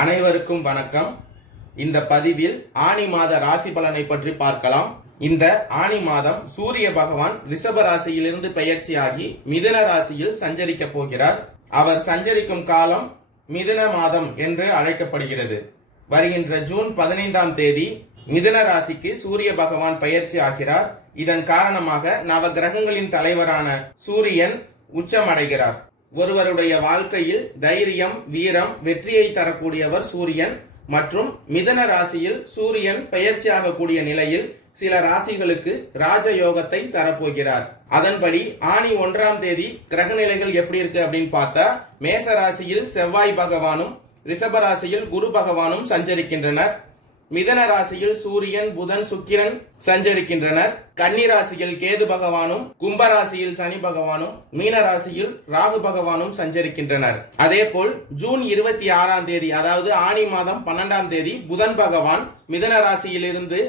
அனைவருக்கும் வணக்கம். இந்த பதிவில் ஆனி மாத ராசி பலனை பற்றி பார்க்கலாம். இந்த ஆனி மாதம் சூரிய பகவான் ரிஷப ராசியிலிருந்து பெயர்ச்சியாகி மிதுன ராசியில் சஞ்சரிக்க போகிறார். அவர் சஞ்சரிக்கும் காலம் மிதுன மாதம் என்று அழைக்கப்படுகிறது. வருகின்ற ஜூன் 15ஆம் தேதி மிதுன ராசிக்கு சூரிய பகவான் பெயர்ச்சி ஆகிறார். இதன் காரணமாக நவ கிரகங்களின் தலைவரான சூரியன் உச்சமடைகிறார். ஒருவருடைய வாழ்க்கையில் தைரியம், வீரம், வெற்றியை தரக்கூடியவர் சூரியன். மற்றும் மிதுன ராசியில் சூரியன் பெயர்ச்சியாகக்கூடிய நிலையில் சில ராசிகளுக்கு ராஜயோகத்தை தரப்போகிறார். அதன்படி ஆனி 1ஆம் தேதி கிரக நிலைகள் எப்படி இருக்கு அப்படின்னு பார்த்தா, மேச ராசியில் செவ்வாய் பகவானும் ரிஷப ராசியில் குரு பகவானும் சஞ்சரிக்கின்றனர். மிதன ராசியில் சூரியன், புதன், சுக்கிரன் சஞ்சரிக்கின்றனர். கன்னி ராசியில் கேது பகவானும், கும்பராசியில் சனி பகவானும், மீன ராசியில் ராகு பகவானும் சஞ்சரிக்கின்றனர். அதே போல் ஜூன் 26ஆம் தேதி அதாவது ஆனி மாதம் 12ஆம் தேதி புதன் பகவான் மிதன ராசியிலிருந்து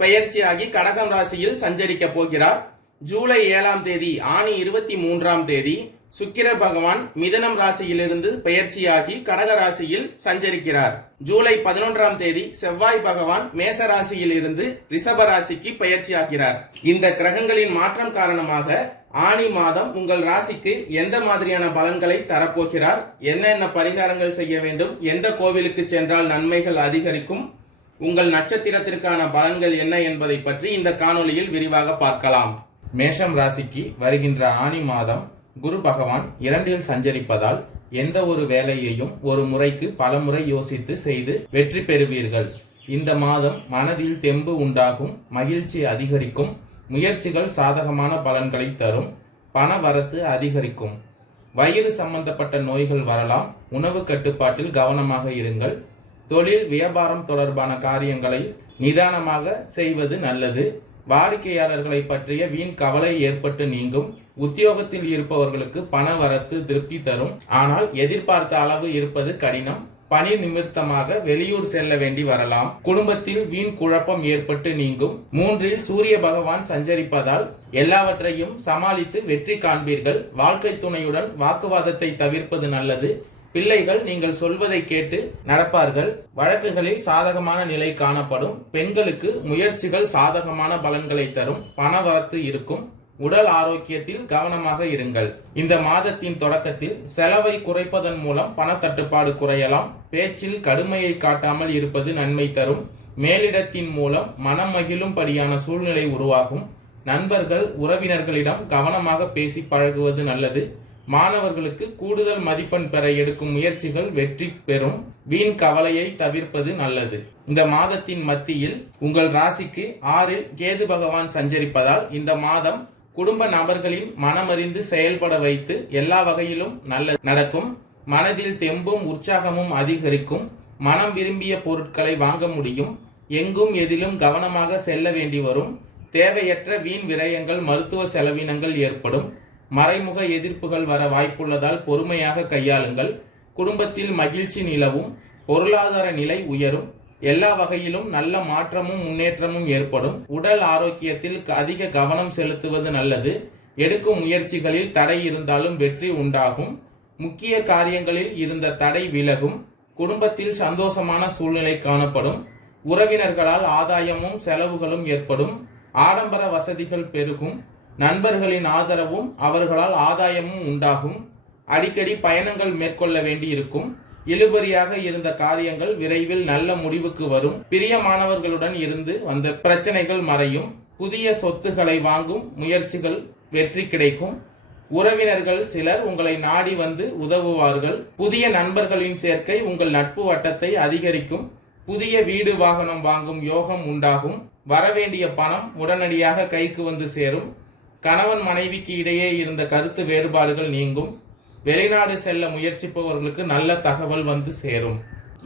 பெயர்ச்சியாகி கடகம் ராசியில் சஞ்சரிக்க போகிறார். ஜூலை 7ஆம் தேதி ஆனி 23ஆம் தேதி சுக்கிர பகவான் மிதனம் ராசியிலிருந்து பெயர்ச்சியாகி கடக ராசியில் சஞ்சரிக்கிறார். ஜூலை 11ஆம் தேதி செவ்வாய் பகவான் மேச ராசியில் இருந்து ரிஷப ராசிக்கு பெயர்ச்சியாகிறார். இந்த கிரகங்களின் மாற்றம் காரணமாக ஆனி மாதம் உங்கள் ராசிக்கு எந்த மாதிரியான பலன்களை தரப்போகிறார், என்னென்ன பரிகாரங்கள் செய்ய வேண்டும், எந்த கோவிலுக்கு சென்றால் நன்மைகள் அதிகரிக்கும், உங்கள் நட்சத்திரத்திற்கான பலன்கள் என்ன என்பதை பற்றி இந்த காணொளியில் விரிவாக பார்க்கலாம். மேஷம் ராசிக்கு வருகின்ற ஆனி மாதம் குரு பகவான் 2இல் சஞ்சரிப்பதால் எந்த ஒரு வேலையையும் ஒரு முறைக்கு பல முறை யோசித்து செய்து வெற்றி பெறுவீர்கள். இந்த மாதம் மனதில் தெம்பு உண்டாகும், மகிழ்ச்சி அதிகரிக்கும், முயற்சிகள் சாதகமான பலன்களை தரும், பண வரத்து அதிகரிக்கும். வயிறு சம்பந்தப்பட்ட நோய்கள் வரலாம். உணவு கட்டுப்பாட்டில் கவனமாக இருங்கள். தொழில் வியாபாரம் தொடர்பான காரியங்களை நிதானமாக செய்வது நல்லது. வாடிக்கையாளர்களை பற்றிய வீண் கவலை ஏற்பட்டு நீங்கும். உத்தியோகத்தில் இருப்பவர்களுக்கு பண வரத்து திருப்தி தரும். ஆனால் எதிர்பார்த்த அளவு இருப்பது கடினம். பணி நிமித்தமாக வெளியூர் செல்ல வேண்டி வரலாம். குடும்பத்தில் வீண் குழப்பம் ஏற்பட்டு நீங்கும். 3இல் சூரிய பகவான் சஞ்சரிப்பதால் எல்லாவற்றையும் சமாளித்து வெற்றி காண்பீர்கள். வாழ்க்கை துணையுடன் வாக்குவாதத்தை தவிர்ப்பது நல்லது. பிள்ளைகள் நீங்கள் சொல்வதை கேட்டு நடப்பார்கள். வழக்குகளில் சாதகமான நிலை காணப்படும். பெண்களுக்கு முயற்சிகள் சாதகமான பலன்களை தரும். பண வரத்து இருக்கும். உடல் ஆரோக்கியத்தில் கவனமாக இருங்கள். இந்த மாதத்தின் தொடக்கத்தில் செலவை குறைப்பதன் மூலம் பணத்தட்டுப்பாடு குறையலாம். பேச்சில் கடுமையை காட்டாமல் இருப்பது நன்மை தரும். மேலிடத்தின் மூலம் மனம் மகிழும்படியான சூழ்நிலை உருவாகும். நண்பர்கள், உறவினர்களிடம் கவனமாக பேசி பழகுவது நல்லது. மாணவர்களுக்கு கூடுதல் மதிப்பெண் பெற எடுக்கும் முயற்சிகள் வெற்றி பெறும். வீண் கவலையை தவிர்ப்பது நல்லது. இந்த மாதத்தின் மத்தியில் உங்கள் ராசிக்கு 6இல் கேது பகவான் சஞ்சரிப்பதால் இந்த மாதம் குடும்ப நபர்களின் மனமறிந்து செயல்பட வைத்து எல்லா வகையிலும் நல்லது நடக்கும். மனதில் தெம்பும் உற்சாகமும் அதிகரிக்கும். மனம் விரும்பிய பொருட்களை வாங்க முடியும். எங்கும் எதிலும் கவனமாக செல்ல வேண்டி வரும். தேவையற்ற வீண் விரயங்கள், மருத்துவ செலவினங்கள் ஏற்படும். மறைமுக எதிர்ப்புகள் வர வாய்ப்புள்ளதால் பொறுமையாக கையாளுங்கள். குடும்பத்தில் மகிழ்ச்சி நிலவும். பொருளாதார நிலை உயரும். எல்லா வகையிலும் நல்ல மாற்றமும் முன்னேற்றமும் ஏற்படும். உடல் ஆரோக்கியத்தில் அதிக கவனம் செலுத்துவது நல்லது. எடுக்கும் முயற்சிகளில் தடை இருந்தாலும் வெற்றி உண்டாகும். முக்கிய காரியங்களில் இருந்த தடை விலகும். குடும்பத்தில் சந்தோஷமான சூழ்நிலை காணப்படும். உறவினர்களால் ஆதாயமும் செலவுகளும் ஏற்படும். ஆடம்பர வசதிகள் பெருகும். நண்பர்களின் ஆதரவும் அவர்களால் ஆதாயமும் உண்டாகும். அடிக்கடி பயணங்கள் மேற்கொள்ள வேண்டி இருக்கும். இழுபறியாக இருந்த காரியங்கள் விரைவில் நல்ல முடிவுக்கு வரும். பிரியமானவர்களுடன் இருந்து வந்த பிரச்சனைகள் மறையும். புதிய சொத்துக்களை வாங்கும் முயற்சிகள் வெற்றி கிடைக்கும். உறவினர்கள் சிலர் உங்களை நாடி வந்து உதவுவார்கள். புதிய நண்பர்களின் சேர்க்கை உங்கள் நட்பு வட்டத்தை அதிகரிக்கும். புதிய வீடு வாகனம் வாங்கும் யோகம் உண்டாகும். வரவேண்டிய பணம் உடனடியாக கைக்கு வந்து சேரும். கணவன் மனைவிக்கு இடையே இருந்த கருத்து வேறுபாடுகள் நீங்கும். வெளிநாடு செல்ல முயற்சிப்பவர்களுக்கு நல்ல தகவல் வந்து சேரும்.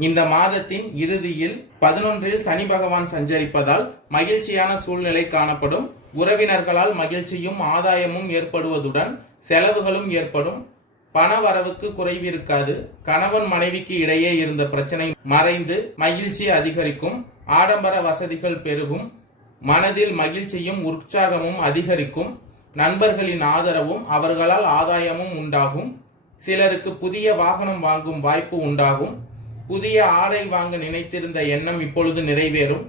இந்த மாதத்தின் இறுதியில் 11இல் சனி பகவான் சஞ்சரிப்பதால் மகிழ்ச்சியான சூழ்நிலை காணப்படும். உறவினர்களால் மகிழ்ச்சியும் ஆதாயமும் ஏற்படுவதுடன் செலவுகளும் ஏற்படும். பண வரவுக்கு குறைவு இருக்காது. கணவன் மனைவிக்கு இடையே இருந்த பிரச்சனை மறைந்து மகிழ்ச்சி அதிகரிக்கும். ஆடம்பர வசதிகள் பெருகும். மனதில் மகிழ்ச்சியும் உற்சாகமும் அதிகரிக்கும். நண்பர்களின் ஆதரவும் அவர்களால் ஆதாயமும் உண்டாகும். சிலருக்கு புதிய வாகனம் வாங்கும் வாய்ப்பு உண்டாகும். புதிய ஆடை வாங்க நினைத்திருந்த எண்ணம் இப்பொழுது நிறைவேறும்.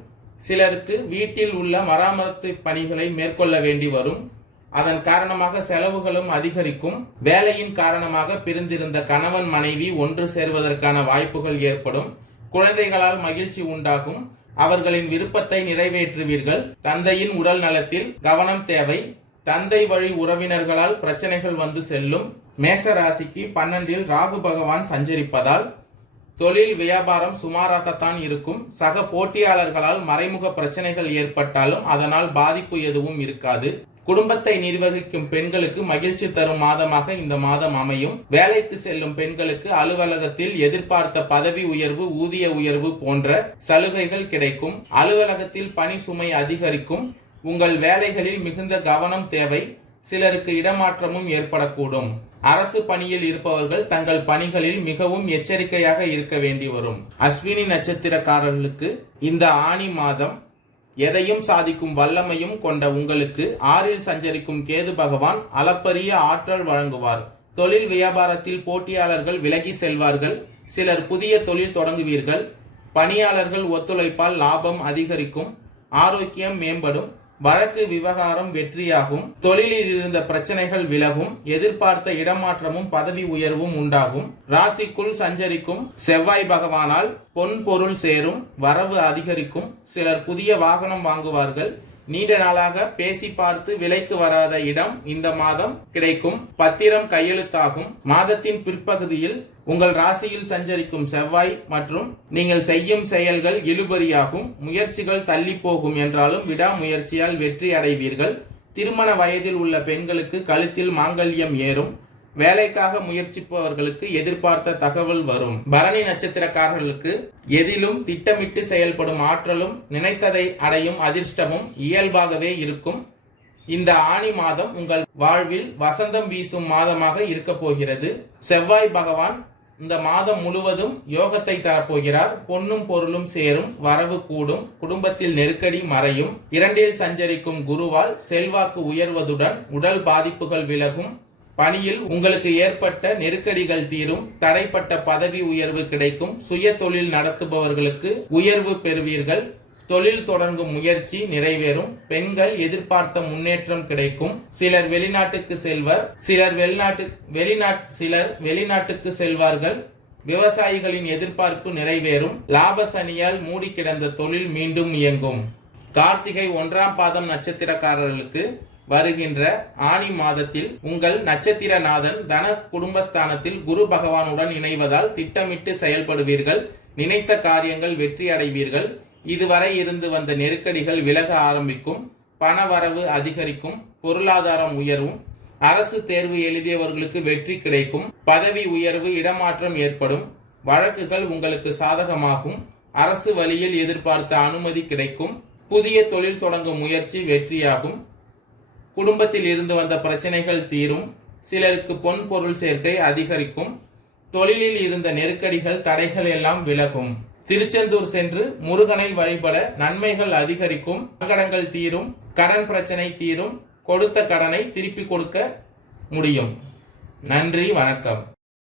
சிலருக்கு வீட்டில் உள்ள மராமத்து பணிகளை மேற்கொள்ள வேண்டி வரும். அதன் காரணமாக செலவுகளும் அதிகரிக்கும். வேலையின் காரணமாக பிரிந்திருந்த கணவன் மனைவி ஒன்று சேர்வதற்கான வாய்ப்புகள் ஏற்படும். குழந்தைகளால் மகிழ்ச்சி உண்டாகும். அவர்களின் விருப்பத்தை நிறைவேற்றுவீர்கள். தந்தையின் உடல் நலத்தில் கவனம் தேவை. தந்தை வழி உறவினர்களால் பிரச்சனைகள் வந்து செல்லும். மேஷ ராசிக்கு 12இல் ராகு பகவான் சஞ்சரிப்பதால் தொழில் வியாபாரம் சுமாராகத்தான் இருக்கும். சக போட்டியாளர்களால் மறைமுக பிரச்சனைகள் ஏற்பட்டாலும் அதனால் பாதிப்பு எதுவும் இருக்காது. குடும்பத்தை நிர்வகிக்கும் பெண்களுக்கு மகிழ்ச்சி தரும் மாதமாக இந்த மாதம் அமையும். வேலைக்கு செல்லும் பெண்களுக்கு அலுவலகத்தில் எதிர்பார்த்த பதவி உயர்வு, ஊதிய உயர்வு போன்ற சலுகைகள் கிடைக்கும். அலுவலகத்தில் பணி சுமை அதிகரிக்கும். உங்கள் வேலைகளில் மிகுந்த கவனம் தேவை. சிலருக்கு இடமாற்றமும் ஏற்படக்கூடும். அரசு பணியில் இருப்பவர்கள் தங்கள் பணிகளில் மிகவும் எச்சரிக்கையாக இருக்க வேண்டி வரும். அஸ்வினி நட்சத்திரக்காரர்களுக்கு இந்த ஆனி மாதம் எதையும் சாதிக்கும் வல்லமையும் கொண்ட உங்களுக்கு 6இல் சஞ்சரிக்கும் கேது பகவான் அளப்பரிய ஆற்றல் வழங்குவார். தொழில் வியாபாரத்தில் போட்டியாளர்கள் விலகி செல்வார்கள். சிலர் புதிய தொழில் தொடங்குவீர்கள். பணியாளர்கள் ஒத்துழைப்பால் லாபம் அதிகரிக்கும். ஆரோக்கியம் மேம்படும். வழக்கு விவகாரம் வெற்றியாகும். தொழிலில் இருந்த பிரச்சனைகள் விலகும். எதிர்பார்த்த இடமாற்றமும் பதவி உயர்வும் உண்டாகும். ராசிக்குள் சஞ்சரிக்கும் செவ்வாய் பகவானால் பொன் பொருள் சேரும். வரவு அதிகரிக்கும். சிலர் புதிய வாகனம் வாங்குவார்கள். நீண்ட நாளாக பேசி பார்த்து விலைக்கு வராத இடம் இந்த மாதம் கிடைக்கும். பத்திரம் கையெழுத்தாகும். மாதத்தின் பிற்பகுதியில் உங்கள் ராசியில் சஞ்சரிக்கும் செவ்வாய் மற்றும் நீங்கள் செய்யும் செயல்கள் இழுபறியாகும். முயற்சிகள் தள்ளி போகும் என்றாலும் விடாமுயற்சியால் வெற்றி அடைவீர்கள். திருமண வயதில் உள்ள பெண்களுக்கு கழுத்தில் மாங்கல்யம் ஏறும். வேலைக்காக முயற்சிப்பவர்களுக்கு எதிர்பார்த்த தகவல் வரும். பரணி நட்சத்திரக்காரர்களுக்கு எதிலும் திட்டமிட்டு செயல்படும் ஆற்றலும் நினைத்ததை அடையும் அதிர்ஷ்டமும் இயல்பாகவே இருக்கும். இந்த ஆனி மாதம் உங்கள் வாழ்வில் வசந்தம் வீசும் மாதமாக இருக்க போகிறது. செவ்வாய் பகவான் இந்த மாதம் முழுவதும் யோகத்தை தரப்போகிறார். பொன்னும் பொருளும் சேரும். வரவு கூடும். குடும்பத்தில் நெருக்கடி மறையும். 2இல் சஞ்சரிக்கும் குருவால் செல்வாக்கு உயர்வதுடன் உடல் பாதிப்புகள் விலகும். பணியில் உங்களுக்கு ஏற்பட்ட நெருக்கடிகள் தீரும். தடைப்பட்ட பதவி உயர்வு கிடைக்கும். சுய தொழில் நடத்துபவர்களுக்கு உயர்வு பெறுவீர்கள். தொழில் தொடங்கும் முயற்சி நிறைவேறும். பெண்கள் எதிர்பார்த்த முன்னேற்றம் கிடைக்கும். சிலர் வெளிநாட்டுக்கு செல்வர். சிலர் வெளிநாட்டுக்கு செல்வார்கள். விவசாயிகளின் எதிர்பார்ப்பு நிறைவேறும். லாப சனியால் மூடி கிடந்த தொழில் மீண்டும் இயங்கும். கார்த்திகை 1ஆம் பாதம் நட்சத்திரக்காரர்களுக்கு வருகின்ற ஆனி மாதத்தில் உங்கள் நட்சத்திரநாதன் தன குடும்பஸ்தானத்தில் குரு பகவானுடன் இணைவதால் திட்டமிட்டு செயல்படுவீர்கள். நினைத்த காரியங்கள் வெற்றி அடைவீர்கள். இதுவரை இருந்து வந்த நெருக்கடிகள் விலக ஆரம்பிக்கும். பண வரவு அதிகரிக்கும். பொருளாதாரம் உயரும். அரசு தேர்வு எழுதியவர்களுக்கு வெற்றி கிடைக்கும். பதவி உயர்வு, இடமாற்றம் ஏற்படும். வழக்குகள் உங்களுக்கு சாதகமாகும். அரசு வழியில் எதிர்பார்த்த அனுமதி கிடைக்கும். புதிய தொழில் தொடங்கும் முயற்சி வெற்றியாகும். குடும்பத்தில் இருந்து வந்த பிரச்சனைகள் தீரும். சிலருக்கு பொன் பொருள் சேர்க்கை அதிகரிக்கும். தொழிலில் இருந்த நெருக்கடிகள், தடைகள் எல்லாம் விலகும். திருச்செந்தூர் சென்று முருகனை வழிபட நன்மைகள் அதிகரிக்கும். சங்கடங்கள் தீரும். கடன் பிரச்சனை தீரும். கொடுத்த கடனை திருப்பி கொடுக்க முடியும். நன்றி, வணக்கம்.